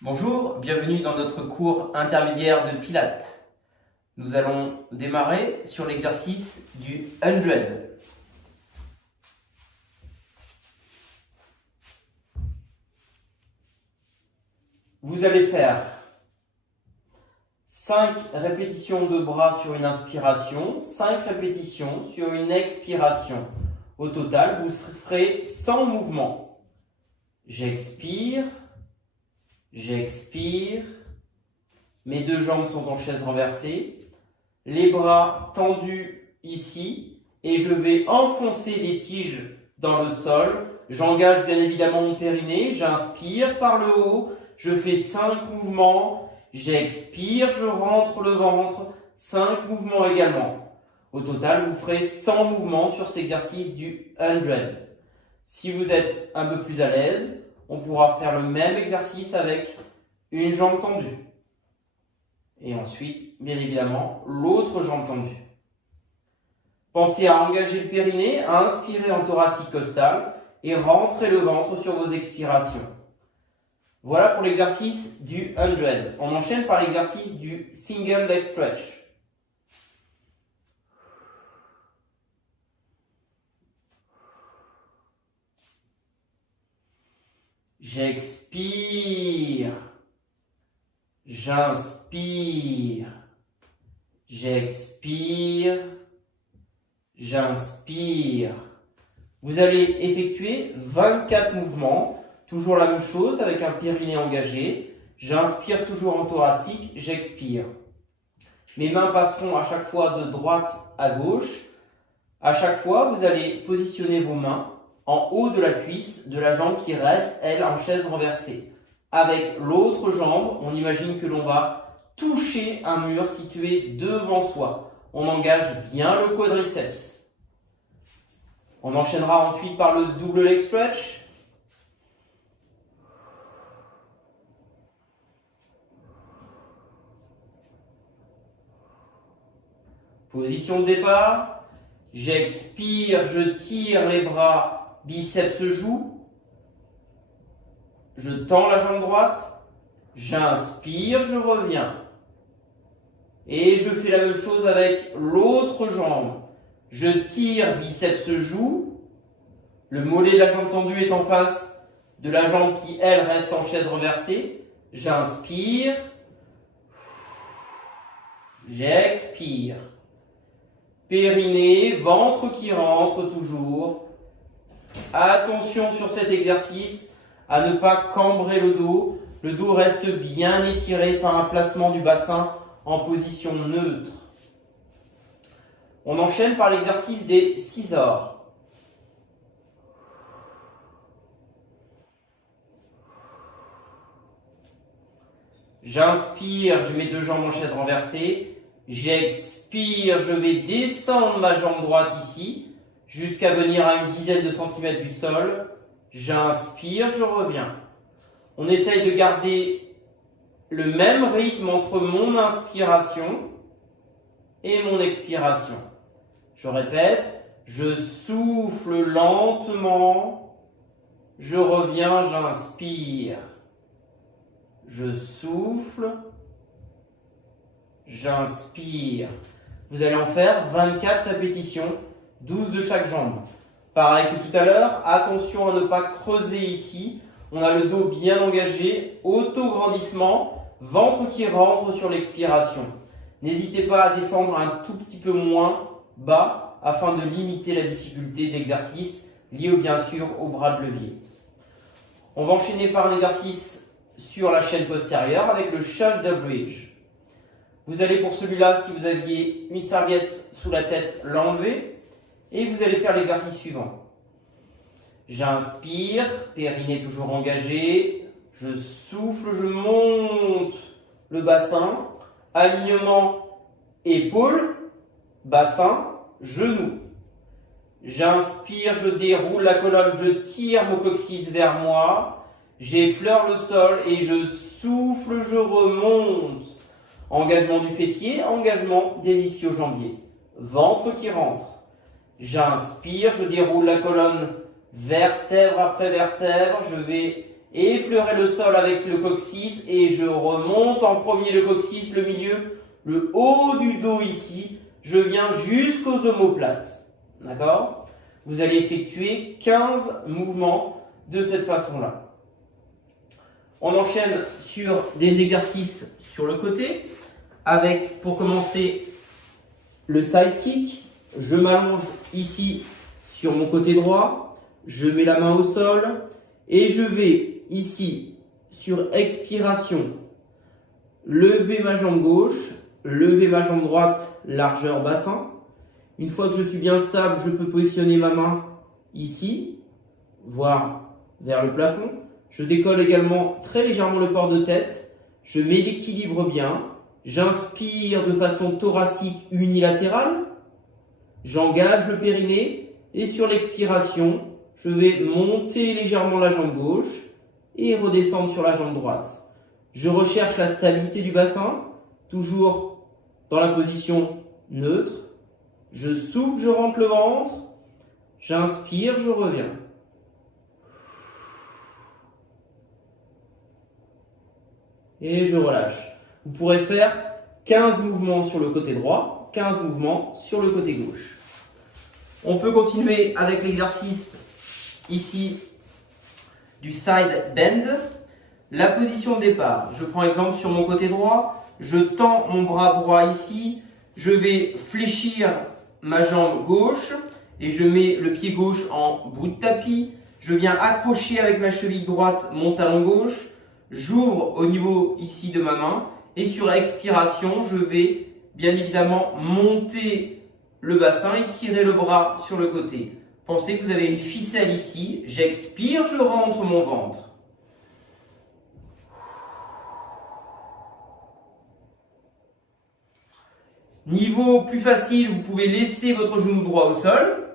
Bonjour, bienvenue dans notre cours intermédiaire de Pilates. Nous allons démarrer sur l'exercice du 100. Vous allez faire 5 répétitions de bras sur une inspiration, 5 répétitions sur une expiration. Au total, vous ferez 100 mouvements. J'expire. J'expire, mes deux jambes sont en chaise renversée, les bras tendus ici et je vais enfoncer des tiges dans le sol. J'engage bien évidemment mon périnée, j'inspire par le haut, je fais 5 mouvements, j'expire, je rentre le ventre, 5 mouvements également. Au total, vous ferez 100 mouvements sur cet exercice du 100. Si vous êtes un peu plus à l'aise, on pourra faire le même exercice avec une jambe tendue. Et ensuite, bien évidemment, l'autre jambe tendue. Pensez à engager le périnée, à inspirer en thoracique costal et rentrer le ventre sur vos expirations. Voilà pour l'exercice du 100. On enchaîne par l'exercice du single leg stretch. J'expire, j'inspire, j'expire, j'inspire. Vous allez effectuer 24 mouvements, toujours la même chose avec un périnée engagé. J'inspire toujours en thoracique, j'expire. Mes mains passeront à chaque fois de droite à gauche. À chaque fois, vous allez positionner vos mains en haut de la cuisse de la jambe qui reste, elle, en chaise renversée. Avec l'autre jambe, on imagine que l'on va toucher un mur situé devant soi. On engage bien le quadriceps. On enchaînera ensuite par le double leg stretch. Position de départ. J'expire, je tire les bras. Biceps joue, je tends la jambe droite, j'inspire, je reviens. Et je fais la même chose avec l'autre jambe. Je tire, biceps joue, le mollet de la jambe tendue est en face de la jambe qui, elle, reste en chaise renversée. J'inspire, j'expire. Périnée, ventre qui rentre toujours. Attention sur cet exercice à ne pas cambrer le dos. Le dos reste bien étiré par un placement du bassin en position neutre. On enchaîne par l'exercice des scissors. J'inspire, je mets deux jambes en chaise renversée. J'expire, je vais descendre ma jambe droite ici jusqu'à venir à une dizaine de centimètres du sol. J'inspire, je reviens. On essaye de garder le même rythme entre mon inspiration et mon expiration. Je répète, je souffle lentement, je reviens, j'inspire. Je souffle, j'inspire. Vous allez en faire 24 répétitions. 12 de chaque jambe. Pareil que tout à l'heure, attention à ne pas creuser ici. On a le dos bien engagé, auto-grandissement, ventre qui rentre sur l'expiration. N'hésitez pas à descendre un tout petit peu moins bas afin de limiter la difficulté d'exercice liée bien sûr au bras de levier. On va enchaîner par un exercice sur la chaîne postérieure avec le shoulder bridge. Vous allez pour celui-là, si vous aviez une serviette sous la tête, l'enlever. Et vous allez faire l'exercice suivant. J'inspire, périnée toujours engagé. Je souffle, je monte le bassin. Alignement, épaules, bassin, genoux. J'inspire, je déroule la colonne, je tire mon coccyx vers moi. J'effleure le sol et je souffle, je remonte. Engagement du fessier, engagement des ischio-jambiers. Ventre qui rentre. J'inspire, je déroule la colonne vertèbre après vertèbre, je vais et effleurer le sol avec le coccyx et je remonte en premier le coccyx, le milieu, le haut du dos ici. Je viens jusqu'aux omoplates. D'accord? Vous allez effectuer 15 mouvements de cette façon-là. On enchaîne sur des exercices sur le côté avec, pour commencer, le side kick. Je m'allonge ici sur mon côté droit, je mets la main au sol et je vais ici sur expiration lever ma jambe gauche, lever ma jambe droite, largeur bassin. Une fois que je suis bien stable, je peux positionner ma main ici, voire vers le plafond. Je décolle également très légèrement le port de tête. Je mets l'équilibre bien. J'inspire de façon thoracique unilatérale. J'engage le périnée. Et sur l'expiration, je vais monter légèrement la jambe gauche et redescendre sur la jambe droite. Je recherche la stabilité du bassin, toujours dans la position neutre. Je souffle, je rentre le ventre. J'inspire, je reviens. Et je relâche. Vous pourrez faire 15 mouvements sur le côté droit, 15 mouvements sur le côté gauche. On peut continuer avec l'exercice ici du side bend. La position de départ, je prends exemple sur mon côté droit, je tends mon bras droit ici, je vais fléchir ma jambe gauche et je mets le pied gauche en bout de tapis. Je viens accrocher avec ma cheville droite mon talon gauche. J'ouvre au niveau ici de ma main et sur expiration, je vais bien évidemment monter le bassin et tirer le bras sur le côté. Pensez que vous avez une ficelle ici. J'expire, je rentre mon ventre. Niveau plus facile, vous pouvez laisser votre genou droit au sol.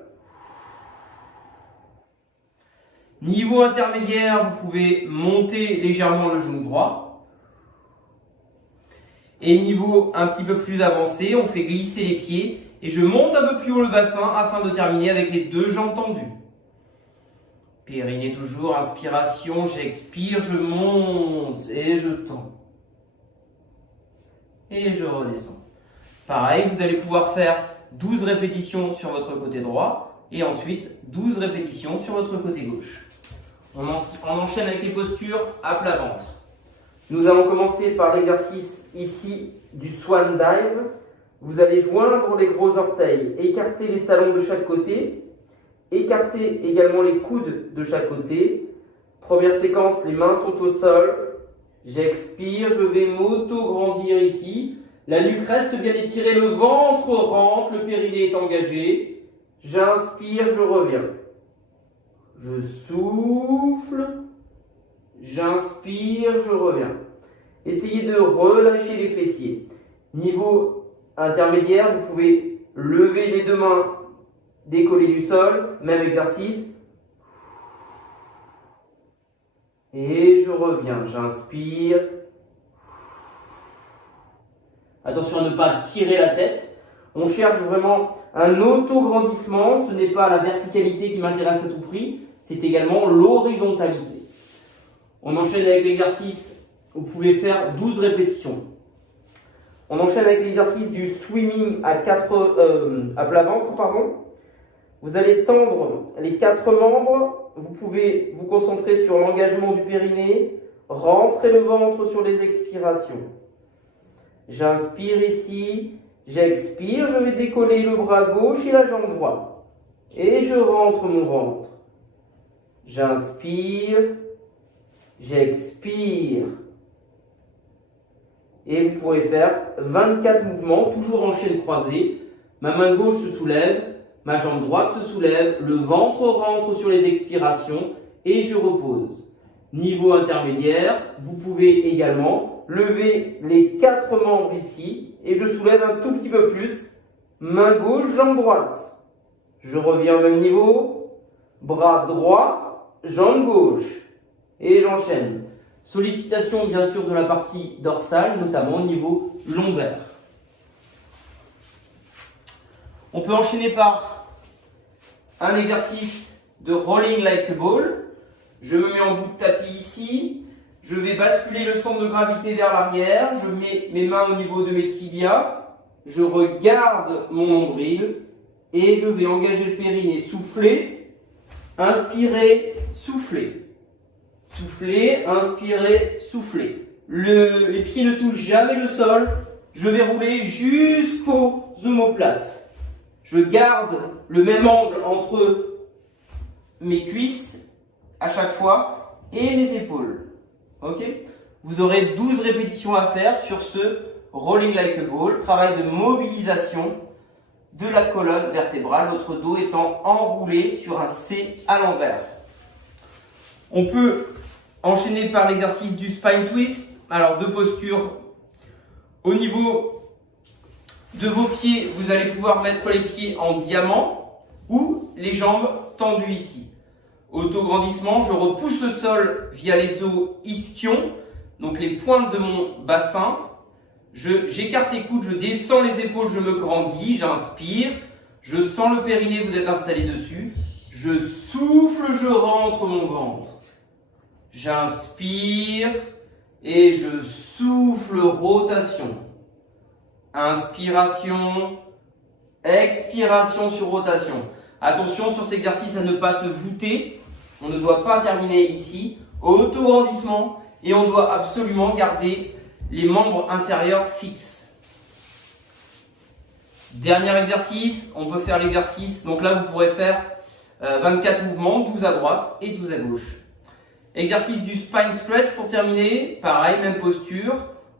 Niveau intermédiaire, vous pouvez monter légèrement le genou droit. Et niveau un petit peu plus avancé, on fait glisser les pieds et je monte un peu plus haut le bassin afin de terminer avec les deux jambes tendues. Périnée toujours, inspiration, j'expire, je monte et je tends. Et je redescends. Pareil, vous allez pouvoir faire 12 répétitions sur votre côté droit et ensuite 12 répétitions sur votre côté gauche. On enchaîne avec les postures à plat ventre. Nous allons commencer par l'exercice ici du swan dive. Vous allez joindre les gros orteils, écarter les talons de chaque côté, écarter également les coudes de chaque côté. Première séquence, les mains sont au sol. J'expire, je vais m'auto-grandir ici. La nuque reste bien étirée, le ventre rentre, le périnée est engagé. J'inspire, je reviens. Je souffle, j'inspire, je reviens. Essayez de relâcher les fessiers. Niveau intermédiaire, vous pouvez lever les deux mains, décoller du sol, même exercice. Et je reviens, j'inspire. Attention à ne pas tirer la tête. On cherche vraiment un auto-grandissement. Ce n'est pas la verticalité qui m'intéresse à tout prix. C'est également l'horizontalité. On enchaîne avec l'exercice. Vous pouvez faire 12 répétitions. On enchaîne avec l'exercice du swimming à plat ventre. Vous allez tendre les 4 membres. Vous pouvez vous concentrer sur l'engagement du périnée. Rentrer le ventre sur les expirations. J'inspire ici. J'expire. Je vais décoller le bras gauche et la jambe droite. Et je rentre mon ventre. J'inspire, j'expire. Et vous pourrez faire 24 mouvements, toujours en chaîne croisée. Ma main gauche se soulève, ma jambe droite se soulève, le ventre rentre sur les expirations et je repose. Niveau intermédiaire, vous pouvez également lever les 4 membres ici et je soulève un tout petit peu plus. Main gauche, jambe droite. Je reviens au même niveau, bras droit, jambe gauche et j'enchaîne. Sollicitation bien sûr de la partie dorsale, notamment au niveau lombaire. On peut enchaîner par un exercice de rolling like a ball. Je me mets en bout de tapis ici. Je vais basculer le centre de gravité vers l'arrière. Je mets mes mains au niveau de mes tibias. Je regarde mon nombril et je vais engager le périnée. Souffler, inspirer, souffler. Souffler, inspirer, souffler. Les pieds ne touchent jamais le sol. Je vais rouler jusqu'aux omoplates. Je garde le même angle entre mes cuisses à chaque fois et mes épaules. Ok? Vous aurez 12 répétitions à faire sur ce rolling like a ball, travail de mobilisation de la colonne vertébrale, votre dos étant enroulé sur un C à l'envers. On peut enchaîner par l'exercice du spine twist. Alors, deux postures. Au niveau de vos pieds, vous allez pouvoir mettre les pieds en diamant ou les jambes tendues ici. Autograndissement, je repousse le sol via les os ischions, donc les pointes de mon bassin. J'écarte les coudes, je descends les épaules, je me grandis, j'inspire. Je sens le périnée, vous êtes installé dessus. Je souffle, je rentre mon ventre. J'inspire et je souffle, rotation. Inspiration, expiration sur rotation. Attention sur cet exercice à ne pas se voûter. On ne doit pas terminer ici. Autograndissement et on doit absolument garder les membres inférieurs fixes. Dernier exercice, on peut faire l'exercice. Donc là, vous pourrez faire 24 mouvements, 12 à droite et 12 à gauche. Exercice du spine stretch pour terminer. Pareil, même posture.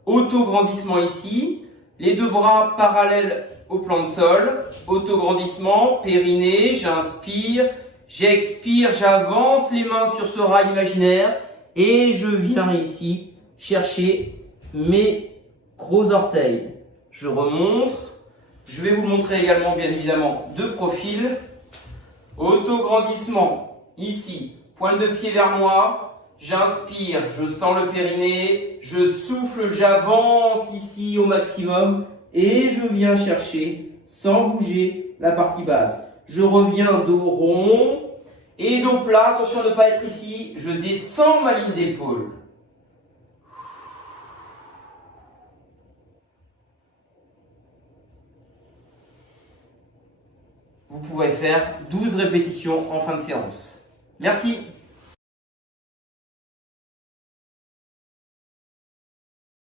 Autograndissement ici. Les deux bras parallèles au plan de sol. Autograndissement, périnée, j'inspire, j'expire, j'avance les mains sur ce rail imaginaire et je viens ici chercher mes gros orteils. Je remonte. Je vais vous le montrer également, bien évidemment, de profil. Autograndissement, ici, pointe de pied vers moi, j'inspire, je sens le périnée, je souffle, j'avance ici au maximum et je viens chercher, sans bouger, la partie basse. Je reviens dos rond et dos plat, attention à ne pas être ici, je descends ma ligne d'épaule. Vous pouvez faire 12 répétitions en fin de séance. Merci.